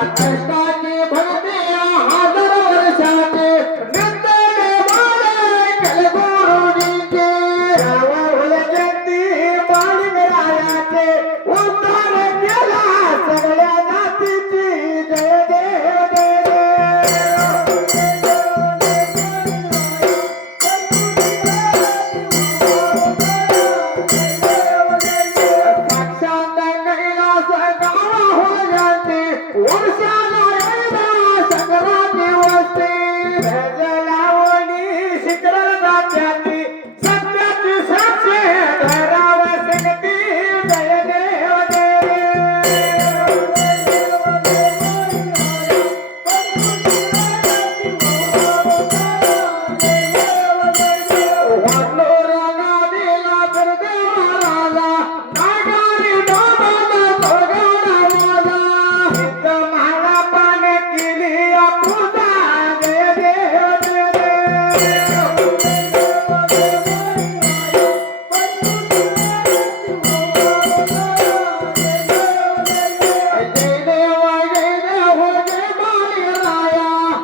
Atesta shikra जात्यात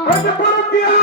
ಹೊರಸಿ